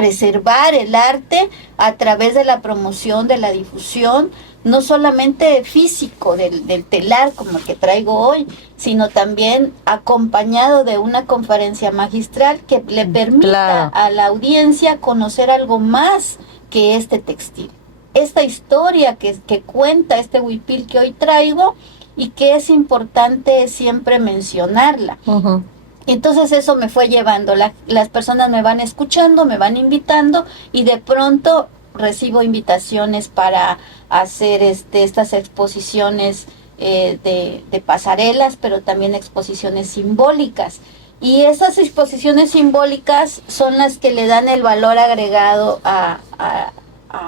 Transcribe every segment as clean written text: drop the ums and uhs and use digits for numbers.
preservar el arte a través de la promoción, de la difusión, no solamente físico del telar como el que traigo hoy, sino también acompañado de una conferencia magistral que le permita a la audiencia conocer algo más que este textil. Esta historia que cuenta este huipil que hoy traigo y que es importante siempre mencionarla. Uh-huh. Entonces eso me fue llevando, las personas me van escuchando, me van invitando y de pronto recibo invitaciones para hacer estas exposiciones de pasarelas, pero también exposiciones simbólicas. Y esas exposiciones simbólicas son las que le dan el valor agregado a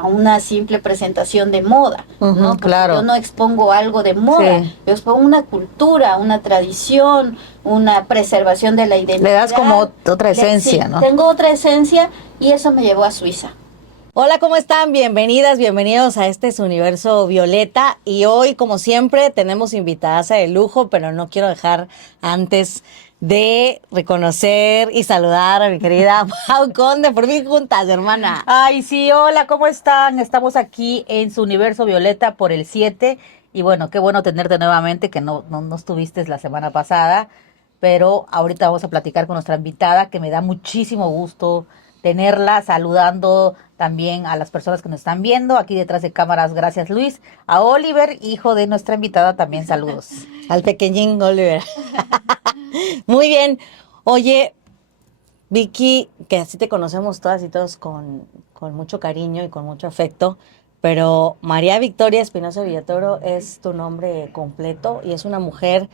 una simple presentación de moda, uh-huh, ¿no? Porque claro, yo no expongo algo de moda, sí, yo expongo una cultura, una tradición, una preservación de la identidad. Le das como otra esencia, sí, ¿no? Tengo otra esencia y eso me llevó a Suiza. Hola, ¿cómo están? Bienvenidas, bienvenidos a este su Universo Violeta. Y hoy, como siempre, tenemos invitadas de lujo, pero no quiero dejar antes de reconocer y saludar a mi querida Pau Conde, por fin juntas, hermana. Ay, sí, hola, ¿cómo están? Estamos aquí en su Universo Violeta por el 7. Y bueno, qué bueno tenerte nuevamente, que no estuviste la semana pasada. Pero ahorita vamos a platicar con nuestra invitada, que me da muchísimo gusto tenerla, saludando también a las personas que nos están viendo aquí detrás de cámaras. Gracias, Luis. A Oliver, hijo de nuestra invitada, también saludos. Al pequeñín Oliver. Muy bien. Oye, Vicky, que así te conocemos todas y todos con mucho cariño y con mucho afecto, pero María Victoria Espinosa Villatoro es tu nombre completo y es una mujer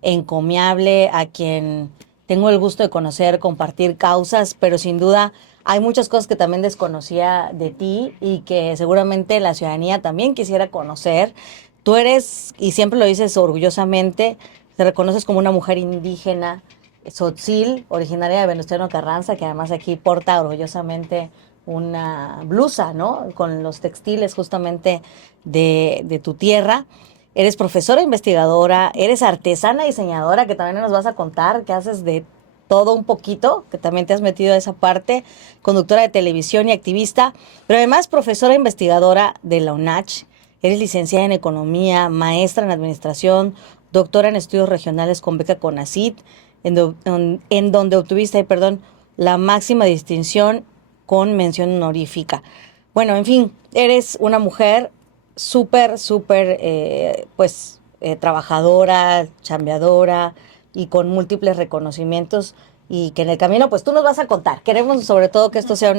encomiable a quien tengo el gusto de conocer, compartir causas, pero sin duda hay muchas cosas que también desconocía de ti y que seguramente la ciudadanía también quisiera conocer. Tú eres, y siempre lo dices orgullosamente, te reconoces como una mujer indígena, tzotzil, originaria de Venustiano Carranza, que además aquí porta orgullosamente una blusa, ¿no? Con los textiles justamente de tu tierra. Eres profesora investigadora, eres artesana diseñadora, que también nos vas a contar que haces de todo un poquito, que también te has metido a esa parte, conductora de televisión y activista, pero además profesora investigadora de la UNACH, eres licenciada en economía, maestra en administración, doctora en estudios regionales con beca CONACYT, en donde obtuviste, la máxima distinción con mención honorífica. Bueno, en fin, eres una mujer súper, trabajadora, chambeadora y con múltiples reconocimientos y que en el camino, pues tú nos vas a contar. Queremos sobre todo que esto sea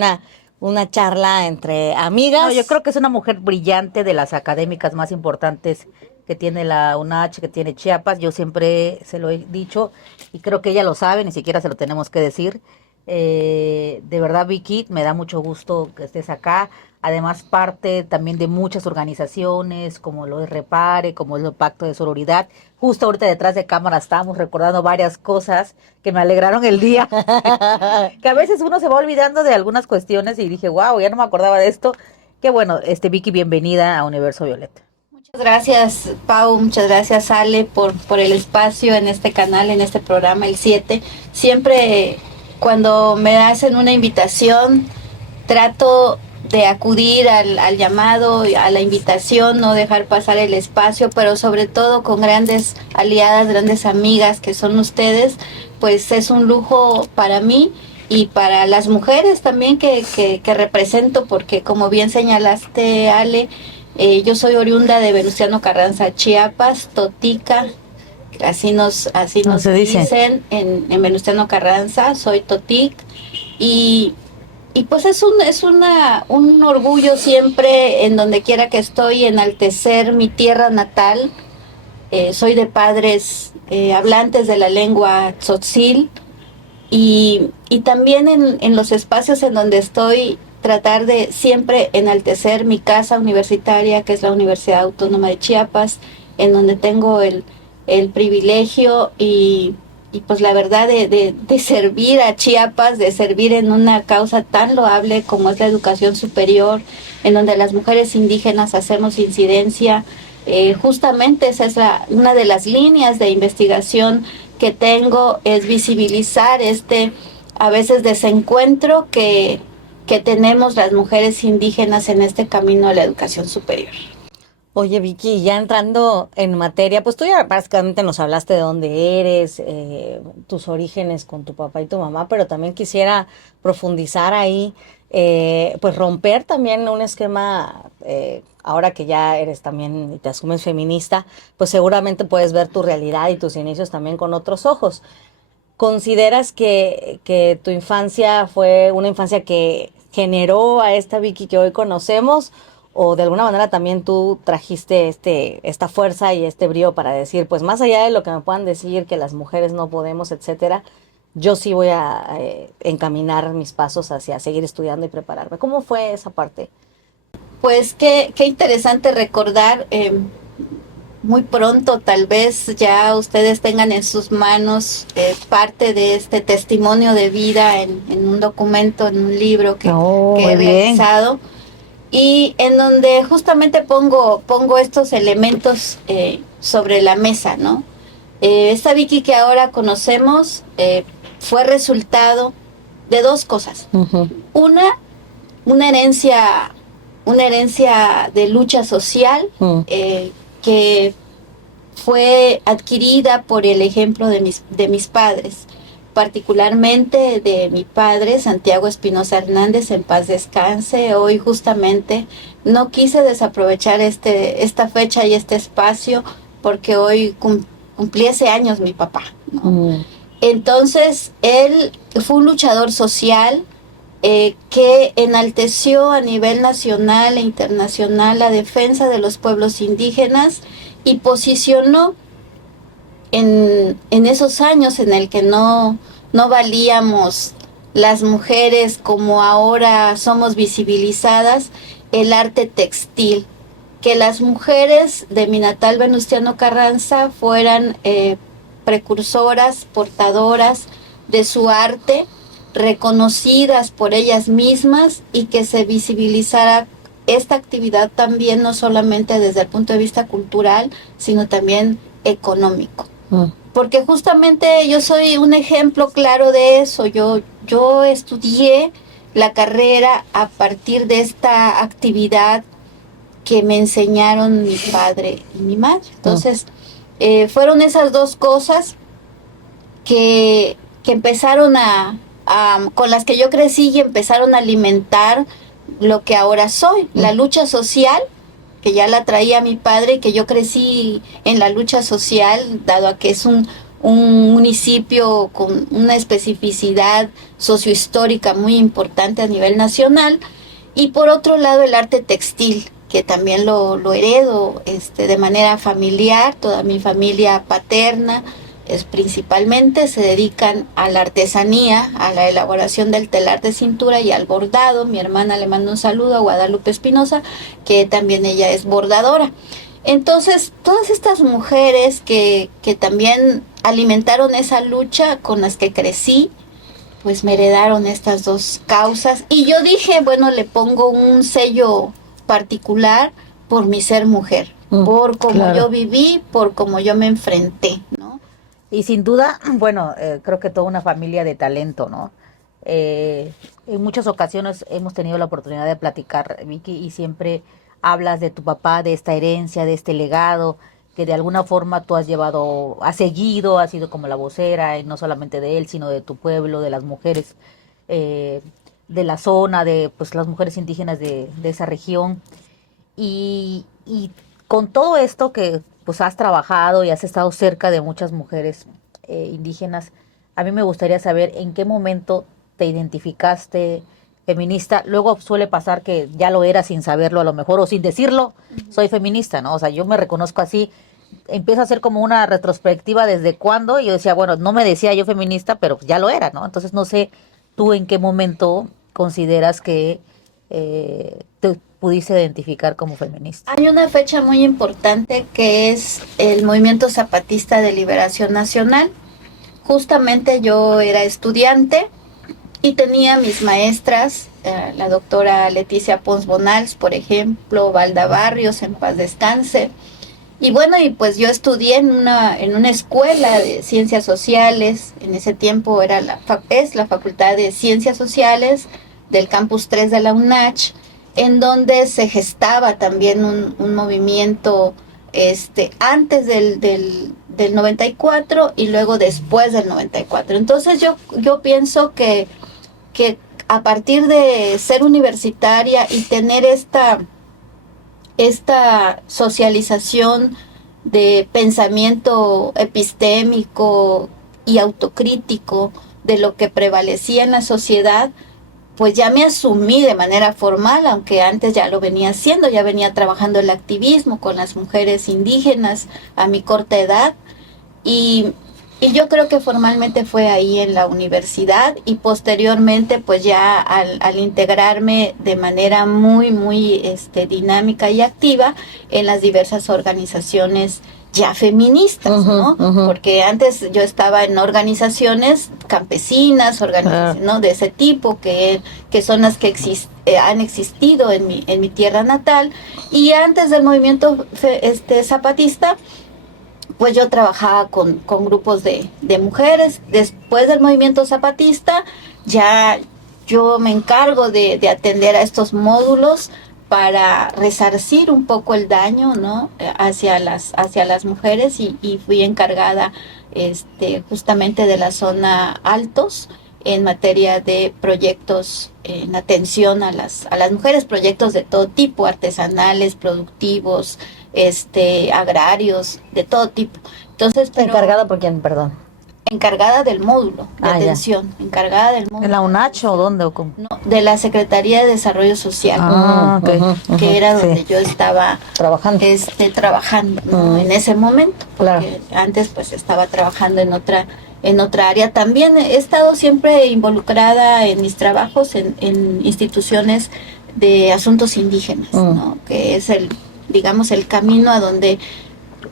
una charla entre amigas. No, yo creo que es una mujer brillante, de las académicas más importantes que tiene la UNACH, que tiene Chiapas. Yo siempre se lo he dicho y creo que ella lo sabe, ni siquiera se lo tenemos que decir. De verdad, Vicky, me da mucho gusto que estés acá. Además, parte también de muchas organizaciones, como lo es Repare, como es el Pacto de Sororidad. Justo ahorita detrás de cámara estábamos recordando varias cosas que me alegraron el día. Que a veces uno se va olvidando de algunas cuestiones y dije, wow, ya no me acordaba de esto. Qué bueno, Vicky, bienvenida a Universo Violeta. Muchas gracias, Pau, muchas gracias, Ale, por el espacio en este canal, en este programa, el 7. Siempre cuando me hacen una invitación, trato de acudir al llamado, a la invitación, no dejar pasar el espacio, pero sobre todo con grandes aliadas, grandes amigas que son ustedes, pues es un lujo para mí y para las mujeres también que represento, porque como bien señalaste, Ale, yo soy oriunda de Venustiano Carranza, Chiapas, Totica, así nos dicen en Venustiano Carranza, soy Totic, y pues es un orgullo siempre, en donde quiera que estoy, enaltecer mi tierra natal. Soy de padres hablantes de la lengua tzotzil, y también en los espacios en donde estoy, tratar de siempre enaltecer mi casa universitaria, que es la Universidad Autónoma de Chiapas, en donde tengo el privilegio y pues la verdad de servir a Chiapas, de servir en una causa tan loable como es la educación superior, en donde las mujeres indígenas hacemos incidencia. Justamente esa es una de las líneas de investigación que tengo, es visibilizar a veces desencuentro que que tenemos las mujeres indígenas en este camino a la educación superior. Oye, Vicky, ya entrando en materia, pues tú ya básicamente nos hablaste de dónde eres, tus orígenes con tu papá y tu mamá, pero también quisiera profundizar ahí, pues romper también un esquema, ahora que ya eres también y te asumes feminista, pues seguramente puedes ver tu realidad y tus inicios también con otros ojos. ¿Consideras que tu infancia fue una infancia que generó a esta Vicky que hoy conocemos? ¿O de alguna manera también tú trajiste esta fuerza y este brío para decir, pues más allá de lo que me puedan decir, que las mujeres no podemos, etcétera, yo sí voy a encaminar mis pasos hacia seguir estudiando y prepararme? ¿Cómo fue esa parte? Pues qué interesante recordar, muy pronto tal vez ya ustedes tengan en sus manos parte de este testimonio de vida en un documento, en un libro que Muy he bien. realizado, y en donde justamente pongo estos elementos sobre la mesa, ¿no? Esta Vicky que ahora conocemos fue resultado de dos cosas. Ujú. Una herencia, una herencia de lucha social que fue adquirida por el ejemplo de mis padres, particularmente de mi padre, Santiago Espinosa Hernández, en paz descanse. Hoy justamente no quise desaprovechar esta fecha y este espacio porque hoy cumpliese años mi papá, ¿no? Entonces, él fue un luchador social que enalteció a nivel nacional e internacional la defensa de los pueblos indígenas y posicionó en esos años en el que no valíamos las mujeres como ahora somos visibilizadas, el arte textil, que las mujeres de mi natal Venustiano Carranza fueran precursoras, portadoras de su arte, reconocidas por ellas mismas, y que se visibilizara esta actividad también no solamente desde el punto de vista cultural, sino también económico. Porque justamente yo soy un ejemplo claro de eso. Yo estudié la carrera a partir de esta actividad que me enseñaron mi padre y mi madre. Entonces, fueron esas dos cosas que empezaron con las que yo crecí y empezaron a alimentar lo que ahora soy, la lucha social, que ya la traía mi padre y que yo crecí en la lucha social, dado a que es un municipio con una especificidad sociohistórica muy importante a nivel nacional. Y por otro lado, el arte textil, que también lo heredo de manera familiar. Toda mi familia paterna principalmente se dedican a la artesanía, a la elaboración del telar de cintura y al bordado. Mi hermana, le mando un saludo a Guadalupe Espinosa, que también ella es bordadora. Entonces, todas estas mujeres que también alimentaron esa lucha con las que crecí, pues me heredaron estas dos causas. Y yo dije, bueno, le pongo un sello particular por mi ser mujer, por cómo yo viví, por cómo yo me enfrenté, ¿no? Y sin duda, bueno, creo que toda una familia de talento, ¿no? En muchas ocasiones hemos tenido la oportunidad de platicar, Vicky, y siempre hablas de tu papá, de esta herencia, de este legado, que de alguna forma tú has llevado, has seguido, has sido como la vocera, y no solamente de él, sino de tu pueblo, de las mujeres de la zona, de pues las mujeres indígenas de esa región. Y con todo esto que pues has trabajado y has estado cerca de muchas mujeres indígenas, a mí me gustaría saber en qué momento te identificaste feminista. Luego suele pasar que ya lo eras sin saberlo a lo mejor, o sin decirlo, soy feminista, ¿no? O sea, yo me reconozco así, empiezo a hacer como una retrospectiva desde cuándo, y yo decía, bueno, no me decía yo feminista, pero ya lo era, ¿no? Entonces no sé tú en qué momento consideras que te pudiste identificar como feminista. Hay una fecha muy importante que es el Movimiento Zapatista de Liberación Nacional. Justamente yo era estudiante y tenía mis maestras, la doctora Leticia Pons Bonals, por ejemplo, Valda Barrios, en paz descanse. Y bueno, y pues yo estudié en una escuela de ciencias sociales. En ese tiempo es la Facultad de Ciencias Sociales, del Campus 3 de la UNACH, en donde se gestaba también un movimiento antes del 94 y luego después del 94. Entonces yo pienso que a partir de ser universitaria y tener esta socialización de pensamiento epistémico y autocrítico de lo que prevalecía en la sociedad, pues ya me asumí de manera formal, aunque antes ya lo venía haciendo, ya venía trabajando el activismo con las mujeres indígenas a mi corta edad, y yo creo que formalmente fue ahí en la universidad, y posteriormente pues ya al integrarme de manera muy dinámica y activa en las diversas organizaciones ya feministas, ¿no? Porque antes yo estaba en organizaciones campesinas, ¿no? De ese tipo, que son las que han existido en mi tierra natal, y antes del movimiento zapatista, pues yo trabajaba con grupos de mujeres. Después del movimiento zapatista, ya yo me encargo de atender a estos módulos para resarcir un poco el daño, ¿no? hacia las mujeres, y fui encargada justamente de la zona Altos en materia de proyectos en atención a las mujeres, proyectos de todo tipo, artesanales, productivos, agrarios, de todo tipo. Entonces, ¿encargada por quién, perdón? Encargada del módulo de atención, encargada del módulo. ¿En la UNACH o dónde o cómo? No, de la Secretaría de Desarrollo Social, que era donde yo estaba trabajando, ¿no? En ese momento, porque antes pues estaba trabajando en otra área. También he estado siempre involucrada en mis trabajos en instituciones de asuntos indígenas, ¿no? Que es el camino a donde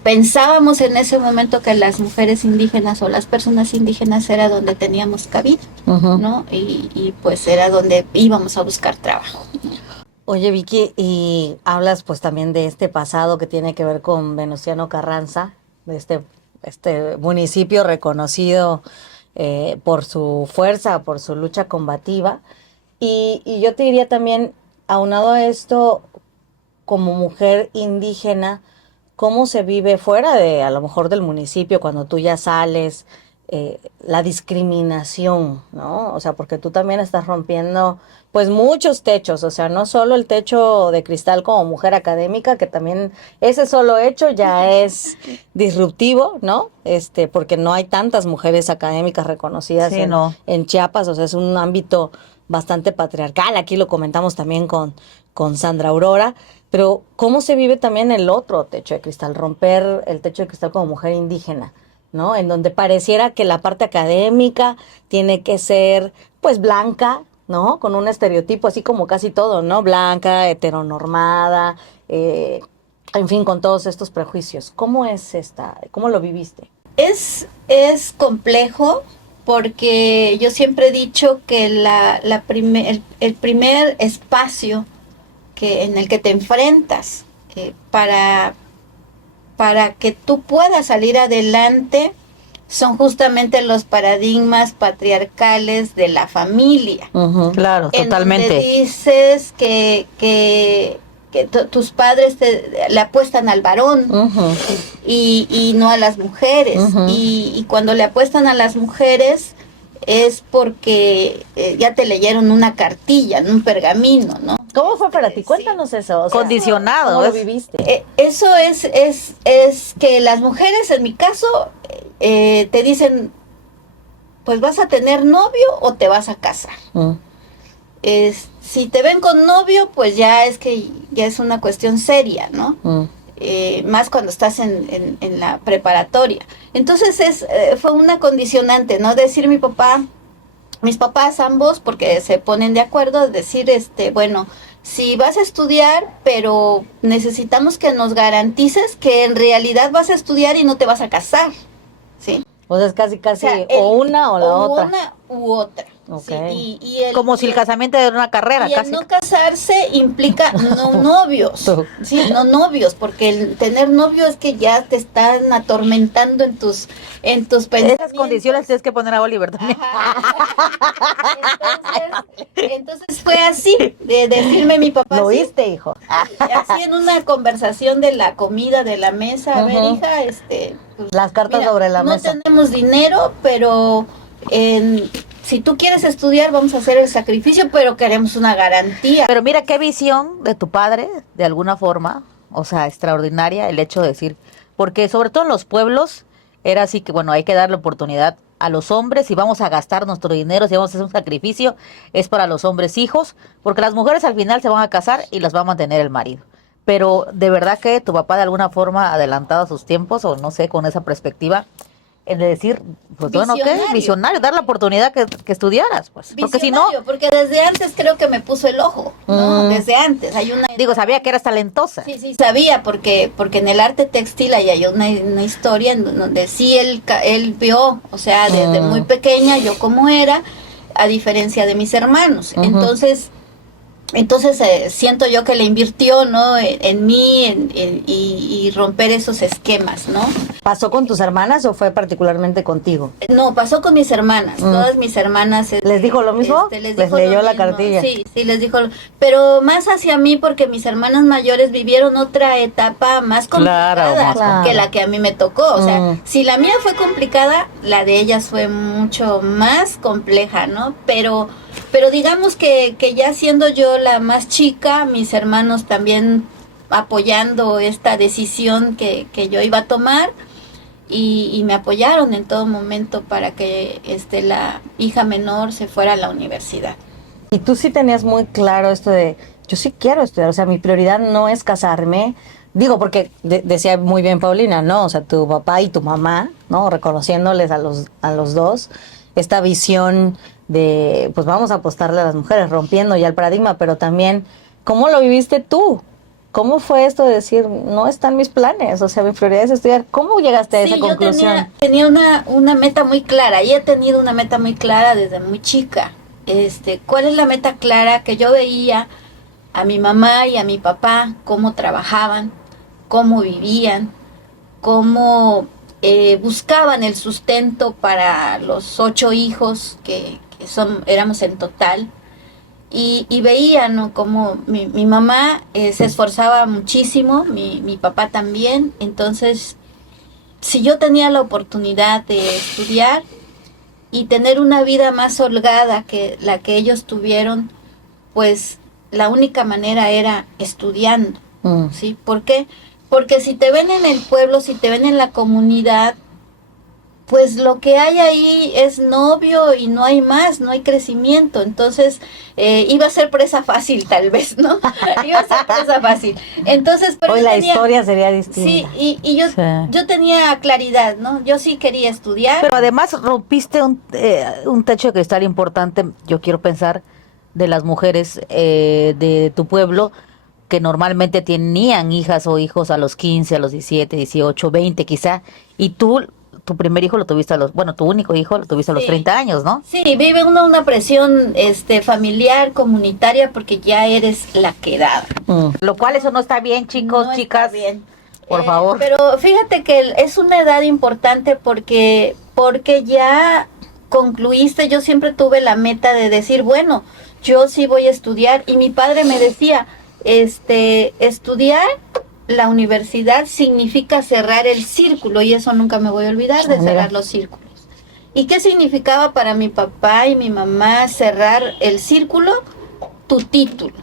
pensábamos en ese momento que las mujeres indígenas o las personas indígenas era donde teníamos cabida, ¿no? Y pues era donde íbamos a buscar trabajo. Oye, Vicky, y hablas pues también de este pasado que tiene que ver con Venustiano Carranza, de este municipio reconocido por su fuerza, por su lucha combativa, y yo te diría también, aunado a esto, como mujer indígena, ¿cómo se vive fuera de, a lo mejor, del municipio, cuando tú ya sales, la discriminación, ¿no? O sea, porque tú también estás rompiendo, pues, muchos techos, o sea, no solo el techo de cristal como mujer académica, que también ese solo hecho ya es disruptivo, ¿no? Porque no hay tantas mujeres académicas reconocidas en Chiapas, o sea, es un ámbito bastante patriarcal. Aquí lo comentamos también con Sandra Aurora. Pero ¿cómo se vive también el otro techo de cristal? Romper el techo de cristal como mujer indígena, ¿no? En donde pareciera que la parte académica tiene que ser, pues, blanca, ¿no? Con un estereotipo, así como casi todo, ¿no? Blanca, heteronormada, en fin, con todos estos prejuicios. ¿Cómo lo viviste? Es complejo, porque yo siempre he dicho que el primer espacio en el que te enfrentas para que tú puedas salir adelante son justamente los paradigmas patriarcales de la familia. Claro, totalmente. En donde dices que tus padres le apuestan al varón y no a las mujeres. Y cuando le apuestan a las mujeres es porque ya te leyeron una cartilla, un pergamino, ¿no? ¿Cómo fue para ti? Cuéntanos eso. O sea, condicionado. ¿Cómo lo viviste? Eso es que las mujeres, en mi caso, te dicen, pues vas a tener novio o te vas a casar. Si te ven con novio, pues ya es una cuestión seria, ¿no? Más cuando estás en la preparatoria. Entonces fue una condicionante, ¿no? Decir mis papás ambos, porque se ponen de acuerdo, decir, bueno, si vas a estudiar, pero necesitamos que nos garantices que en realidad vas a estudiar y no te vas a casar, ¿sí? O sea, es casi, o sea, o una o la otra. Una u otra. Ok. Sí, Como si el casamiento era una carrera, y el casi. no casarse implica no novios, Tú. sí, no novios, porque el tener novio es que ya te están atormentando en tus pensamientos. Esas condiciones tienes que poner a Oliver también. Ajá. Entonces fue así, de decirme mi papá, ¿Lo sí, oíste, hijo? así en una conversación de la comida, de la mesa, a ver, Ujú. hija, pues, Las cartas mira, sobre la no mesa. tenemos dinero, pero si tú quieres estudiar, vamos a hacer el sacrificio, pero queremos una garantía. Pero mira qué visión de tu padre, de alguna forma, o sea, extraordinaria el hecho de decir, porque sobre todo en los pueblos era así que, bueno, hay que darle oportunidad a los hombres, si vamos a gastar nuestro dinero, si vamos a hacer un sacrificio, es para los hombres hijos, porque las mujeres al final se van a casar y las va a mantener el marido. Pero de verdad que tu papá de alguna forma adelantado a sus tiempos, o no sé, con esa perspectiva, en de decir, pues bueno, ¿qué? Visionario. Visionario, dar la oportunidad que estudiaras, pues. Porque si no, Visionario, porque desde antes creo que me puso el ojo, ¿no? Desde antes. Hay una digo, sabía que eras talentosa. Sí, sí, sabía, porque en el arte textil hay una historia en donde sí él vio, o sea, desde muy pequeña yo cómo era, a diferencia de mis hermanos. Entonces siento yo que le invirtió, ¿no? En mí y romper esos esquemas, ¿no? ¿Pasó con tus hermanas o fue particularmente contigo? No, pasó con mis hermanas, todas mis hermanas. ¿Les dijo lo mismo? Les ¿Les dijo leyó lo la mismo. cartilla? Sí, sí, les dijo, pero más hacia mí porque mis hermanas mayores vivieron otra etapa más complicada Claro, más que la que a mí me tocó. O sea, Mm. si la mía fue complicada, la de ellas fue mucho más compleja, ¿no? Pero digamos que ya siendo yo la más chica, mis hermanos también apoyando esta decisión que yo iba a tomar. Y me apoyaron en todo momento para que la hija menor se fuera a la universidad. Y tú sí tenías muy claro esto de, yo sí quiero estudiar, o sea, mi prioridad no es casarme. Digo, porque decía muy bien Paulina, ¿no? O sea, tu papá y tu mamá, ¿no? Reconociéndoles a los dos esta visión de, pues vamos a apostarle a las mujeres, rompiendo ya el paradigma, pero también, ¿cómo lo viviste tú? ¿Cómo fue esto de decir, no están mis planes? O sea, mi prioridad es estudiar. ¿Cómo llegaste a esa conclusión? Yo tenía una meta muy clara, y he tenido una meta muy clara desde muy chica. ¿Cuál es la meta clara? Que yo veía a mi mamá y a mi papá cómo trabajaban, cómo vivían, cómo buscaban el sustento para los 8 hijos que éramos en total. Y veía, ¿no? Como mi mamá se esforzaba muchísimo, mi papá también. Entonces, si yo tenía la oportunidad de estudiar y tener una vida más holgada que la que ellos tuvieron, pues la única manera era estudiando, ¿sí? ¿Por qué? Porque si te ven en el pueblo, si te ven en la comunidad, pues lo que hay ahí es novio y no hay más, no hay crecimiento. Entonces, iba a ser presa fácil tal vez, ¿no? Iba a ser presa fácil. Entonces, pero hoy la historia sería distinta. Sí, y yo tenía claridad, ¿no? Yo sí quería estudiar. Pero además rompiste un techo de cristal importante, yo quiero pensar, de las mujeres de tu pueblo, que normalmente tenían hijas o hijos a los 15, a los 17, 18, 20 quizá, y tú... Tu primer hijo lo tuviste tu único hijo lo tuviste a los 30 años, ¿no? Sí, vive uno una presión familiar, comunitaria, porque ya eres la quedada. Lo cual eso no está bien, chicos, No chicas. está bien. Por favor. Pero fíjate que es una edad importante porque ya concluiste. Yo siempre tuve la meta de decir, bueno, yo sí voy a estudiar. Y mi padre me decía, estudiar la universidad significa cerrar el círculo, y eso nunca me voy a olvidar, de cerrar los círculos. ¿Y qué significaba para mi papá y mi mamá cerrar el círculo? Tu título.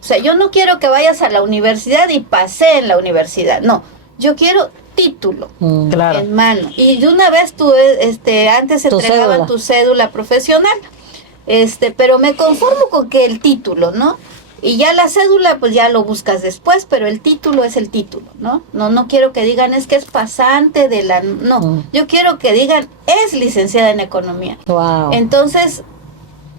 O sea, yo no quiero que vayas a la universidad y pasé en la universidad, no, yo quiero título Claro. en mano. Y de una vez tú, antes Tu entregaban cédula. tu cédula profesional, pero me conformo con que el título, ¿no? Y ya la cédula, pues ya lo buscas después, pero el título es el título, ¿no? No quiero que digan, es que es pasante de la... No, yo quiero que digan, es licenciada en economía. Wow. Entonces,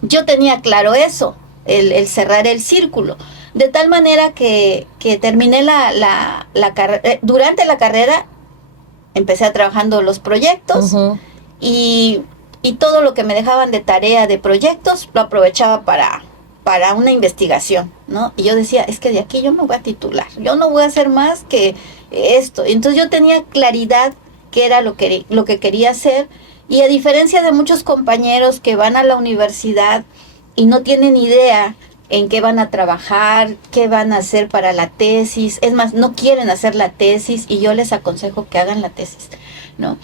yo tenía claro eso, el cerrar el círculo. De tal manera que terminé la carrera. Durante la carrera, empecé trabajando los proyectos y y todo lo que me dejaban de tarea, de proyectos, lo aprovechaba para una investigación, ¿no? Y yo decía, es que de aquí yo me voy a titular, yo no voy a hacer más que esto. Entonces yo tenía claridad qué era lo que quería hacer, y a diferencia de muchos compañeros que van a la universidad y no tienen idea en qué van a trabajar, qué van a hacer para la tesis, es más, no quieren hacer la tesis, y yo les aconsejo que hagan la tesis, ¿no?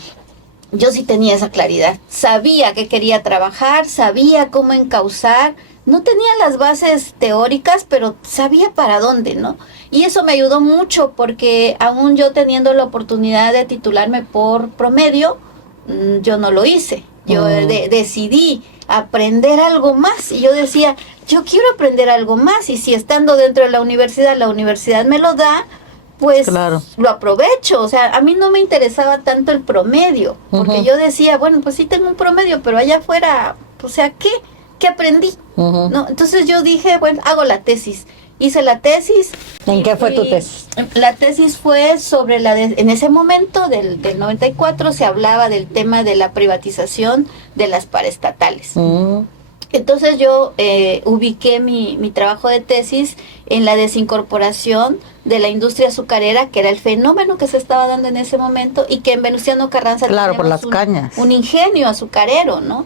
Yo sí tenía esa claridad, sabía que quería trabajar, sabía cómo encauzar, no tenía las bases teóricas, pero sabía para dónde, ¿no? Y eso me ayudó mucho, porque aún yo teniendo la oportunidad de titularme por promedio, yo no lo hice. Yo decidí aprender algo más, y yo decía, yo quiero aprender algo más, y si estando dentro de la universidad me lo da, pues Claro. lo aprovecho. O sea, a mí no me interesaba tanto el promedio, porque yo decía, bueno, pues sí tengo un promedio, pero allá afuera, o sea, ¿qué aprendí? ¿No? Entonces yo dije, bueno, hago la tesis. Hice la tesis. ¿En qué fue tu tesis? La tesis fue sobre en ese momento del 94 se hablaba del tema de la privatización de las paraestatales. Entonces yo ubiqué mi trabajo de tesis en la desincorporación de la industria azucarera, que era el fenómeno que se estaba dando en ese momento, y que en Venustiano Carranza Claro, por tenemos las cañas. un ingenio azucarero, ¿no?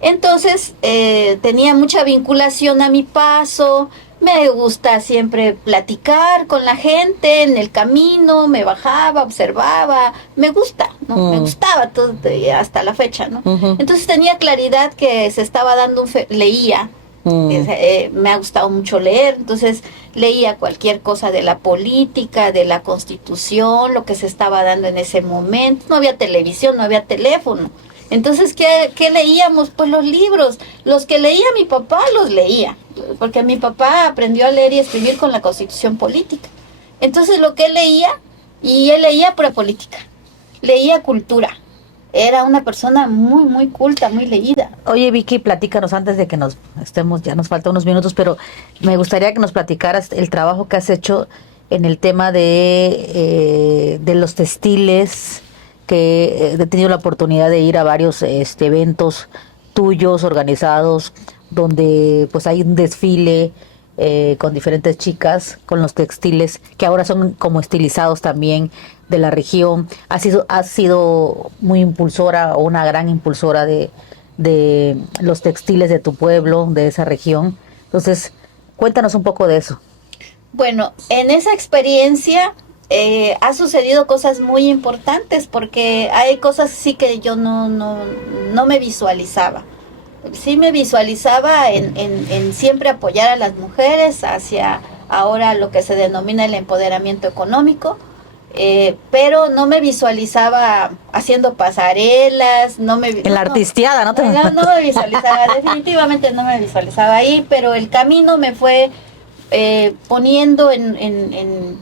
Entonces tenía mucha vinculación a mi paso. Me gusta siempre platicar con la gente en el camino, me bajaba, observaba, me gusta, ¿no? Me gustaba todo, hasta la fecha, ¿no? Entonces tenía claridad que se estaba dando leía, me ha gustado mucho leer, entonces leía cualquier cosa de la política, de la Constitución, lo que se estaba dando en ese momento. No había televisión, no había teléfono. Entonces, ¿qué leíamos? Pues los libros. Los que leía mi papá, los leía. Porque mi papá aprendió a leer y escribir con la Constitución política. Entonces, lo que él leía, y él leía pura política. Leía cultura. Era una persona muy, muy culta, muy leída. Oye, Vicky, platícanos antes de que nos estemos, ya nos faltan unos minutos, pero me gustaría que nos platicaras el trabajo que has hecho en el tema de los textiles, que he tenido la oportunidad de ir a varios eventos tuyos organizados, donde pues hay un desfile con diferentes chicas con los textiles que ahora son como estilizados también de la región. Has sido muy impulsora, o una gran impulsora de los textiles de tu pueblo, de esa región. Entonces, cuéntanos un poco de eso. Bueno, en esa experiencia ha sucedido cosas muy importantes, porque hay cosas sí que yo no me visualizaba. Sí me visualizaba en siempre apoyar a las mujeres hacia ahora lo que se denomina el empoderamiento económico, pero no me visualizaba haciendo pasarelas, En la artisteada, ¿no? No me visualizaba, definitivamente no me visualizaba ahí, pero el camino me fue poniendo en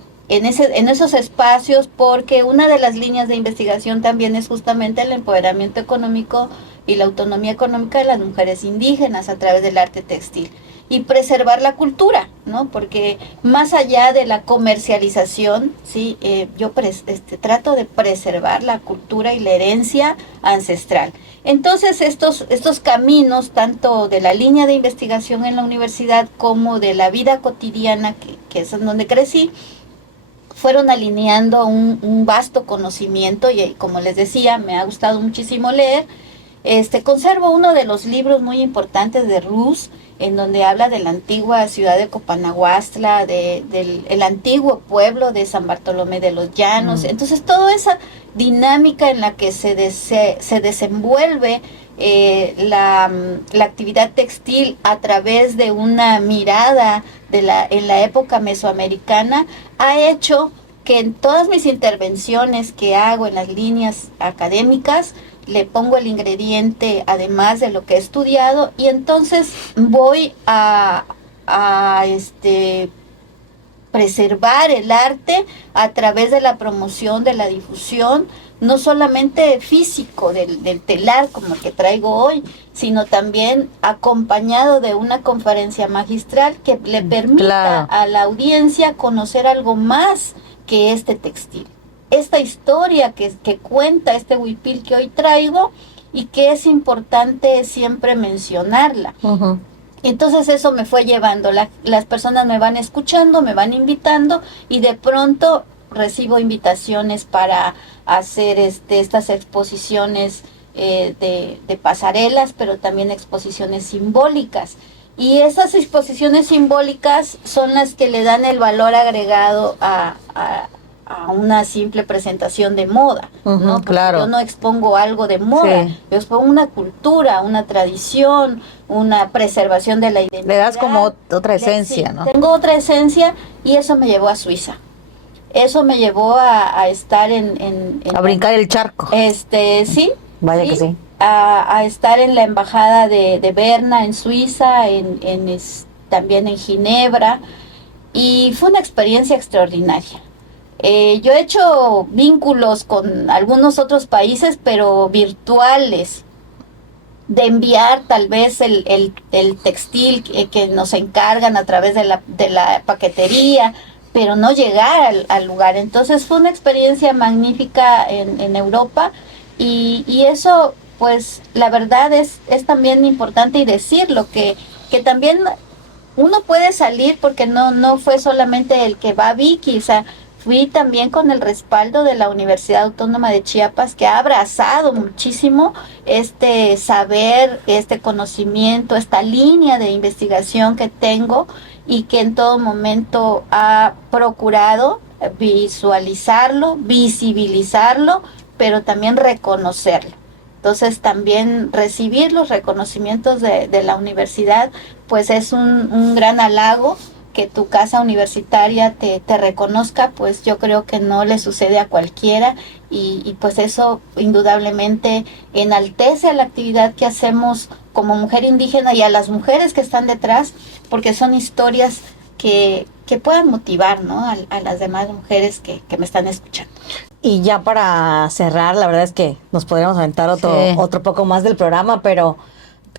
esos espacios, porque una de las líneas de investigación también es justamente el empoderamiento económico y la autonomía económica de las mujeres indígenas a través del arte textil, y preservar la cultura, ¿no? Porque más allá de la comercialización, sí, yo trato de preservar la cultura y la herencia ancestral. Entonces estos caminos, tanto de la línea de investigación en la universidad como de la vida cotidiana, que es en donde crecí, fueron alineando un vasto conocimiento, y como les decía, me ha gustado muchísimo leer. Conservo uno de los libros muy importantes de Rus, en donde habla de la antigua ciudad de Copanaguastla, del antiguo pueblo de San Bartolomé de los Llanos. Entonces, toda esa dinámica en la que se desenvuelve la actividad textil a través de una mirada en la época mesoamericana, ha hecho que en todas mis intervenciones que hago en las líneas académicas le pongo el ingrediente además de lo que he estudiado, y entonces voy a preservar el arte a través de la promoción, de la difusión, no solamente físico del telar como el que traigo hoy, sino también acompañado de una conferencia magistral que le permita a la audiencia conocer algo más que este textil. Esta historia que cuenta este huipil que hoy traigo, y que es importante siempre mencionarla. Ujú. Entonces eso me fue llevando, las personas me van escuchando, me van invitando y de pronto recibo invitaciones para hacer estas exposiciones de pasarelas, pero también exposiciones simbólicas. Y esas exposiciones simbólicas son las que le dan el valor agregado a una simple presentación de moda, Ujú, ¿no? Porque claro. yo no expongo algo de moda, Sí. yo expongo una cultura, una tradición, una preservación de la identidad. Le das como otra esencia, Sí, ¿no? tengo otra esencia y eso me llevó a Suiza. Eso me llevó a estar en A brincar el charco. sí. Vaya que sí. A estar en la embajada de Berna en Suiza, también en Ginebra, y fue una experiencia extraordinaria. Yo he hecho vínculos con algunos otros países, pero virtuales, de enviar tal vez el textil que nos encargan a través de la paquetería, pero no llegar al lugar. Entonces fue una experiencia magnífica en Europa y eso, pues la verdad es también importante y decirlo, que también uno puede salir porque no fue solamente el que va a Vicky, o sea, fui también con el respaldo de la Universidad Autónoma de Chiapas, que ha abrazado muchísimo este saber, este conocimiento, esta línea de investigación que tengo y que en todo momento ha procurado visualizarlo, visibilizarlo, pero también reconocerlo. Entonces también recibir los reconocimientos de la universidad, pues es un gran halago. Que tu casa universitaria te reconozca, pues yo creo que no le sucede a cualquiera y pues eso indudablemente enaltece a la actividad que hacemos como mujer indígena y a las mujeres que están detrás, porque son historias que puedan motivar, ¿no? a las demás mujeres que me están escuchando. Y ya para cerrar, la verdad es que nos podríamos aventar otro poco más del programa, pero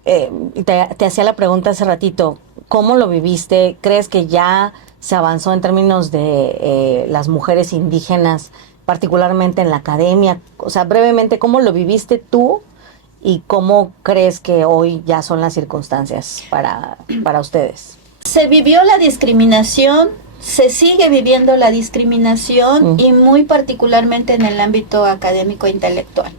te hacía la pregunta hace ratito, ¿cómo lo viviste? ¿Crees que ya se avanzó en términos de las mujeres indígenas, particularmente en la academia? O sea, brevemente, ¿cómo lo viviste tú y cómo crees que hoy ya son las circunstancias para ustedes? Se vivió la discriminación, se sigue viviendo la discriminación y muy particularmente en el ámbito académico e intelectual.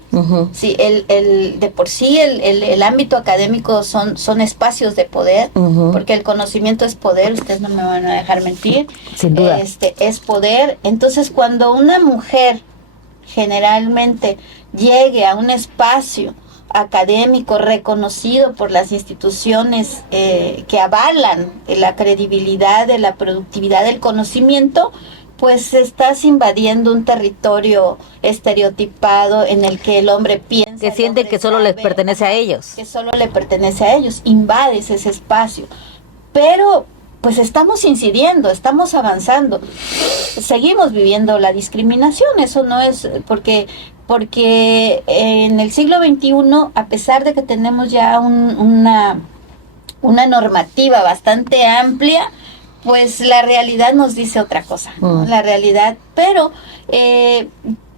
Sí, de por sí el ámbito académico son espacios de poder, porque el conocimiento es poder, ustedes no me van a dejar mentir. Sin duda. Es poder. Entonces, cuando una mujer generalmente llegue a un espacio académico reconocido por las instituciones que avalan la credibilidad de la productividad del conocimiento, pues estás invadiendo un territorio estereotipado en el que el hombre piensa. Que siente que solo les pertenece a ellos. Que solo le pertenece a ellos, invades ese espacio. Pero pues estamos incidiendo, estamos avanzando, seguimos viviendo la discriminación, eso no es porque en el siglo XXI, a pesar de que tenemos ya una normativa bastante amplia, pues la realidad nos dice otra cosa, ¿no? La realidad, pero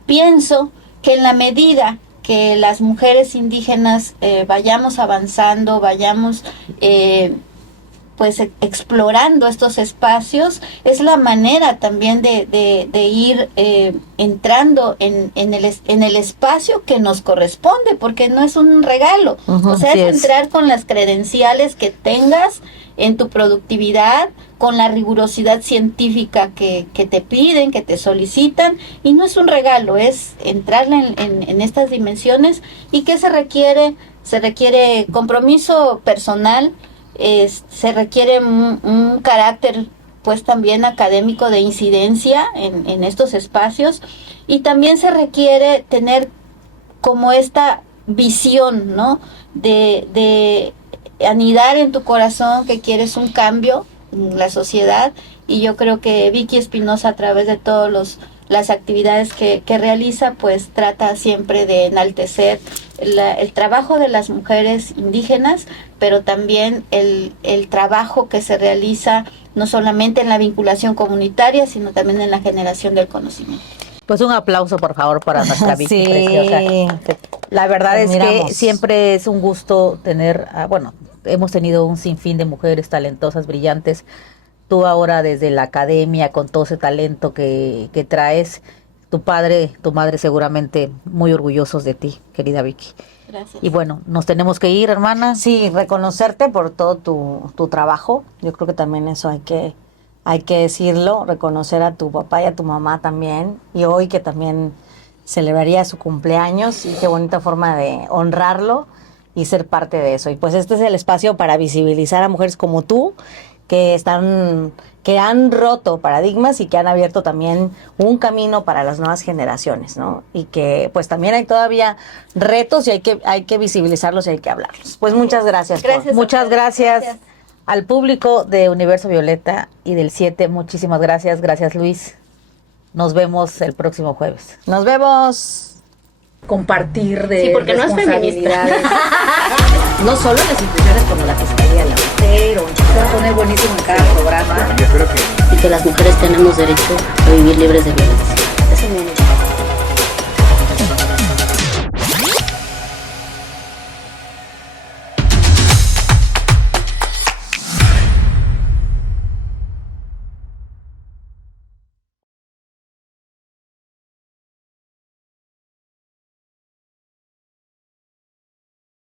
pienso que en la medida que las mujeres indígenas vayamos avanzando, vayamos pues explorando estos espacios, es la manera también de ir entrando en el espacio que nos corresponde, porque no es un regalo, o sea, es entrar con las credenciales que tengas en tu productividad, con la rigurosidad científica que te piden, que te solicitan, y no es un regalo, es entrar en estas dimensiones. ¿Y qué se requiere? Se requiere compromiso personal, se requiere un carácter pues también académico de incidencia en estos espacios, y también se requiere tener como esta visión, ¿no? De anidar en tu corazón que quieres un cambio en la sociedad, y yo creo que Vicky Espinosa, a través de todas las actividades que realiza, pues trata siempre de enaltecer el trabajo de las mujeres indígenas, pero también el trabajo que se realiza no solamente en la vinculación comunitaria, sino también en la generación del conocimiento. Pues un aplauso, por favor, para nuestra Vicky Sí. preciosa. La verdad Te es que admiramos. siempre es un gusto tener, bueno, hemos tenido un sinfín de mujeres talentosas, brillantes. Tú ahora desde la academia, con todo ese talento que traes, tu padre, tu madre seguramente muy orgullosos de ti, querida Vicky. Gracias. Y bueno, nos tenemos que ir, hermana. Sí, reconocerte por todo tu trabajo. Yo creo que también eso hay que decirlo, reconocer a tu papá y a tu mamá también. Y hoy que también celebraría su cumpleaños, y qué bonita forma de honrarlo y ser parte de eso. Y pues este es el espacio para visibilizar a mujeres como tú, que han roto paradigmas y que han abierto también un camino para las nuevas generaciones, ¿no? Y que pues también hay todavía retos y hay que visibilizarlos y hay que hablarlos. Pues muchas gracias. Gracias. Muchas gracias, Gracias. al público de Universo Violeta y del 7. Muchísimas gracias. Gracias, Luis. Nos vemos el próximo jueves. Nos vemos. Compartir de Sí, porque no es feminista. No solo en las instituciones como la Fiscalía, la UTER, se va a poner buenísimo en cada programa. Y que las mujeres tenemos derecho a vivir libres de violencia.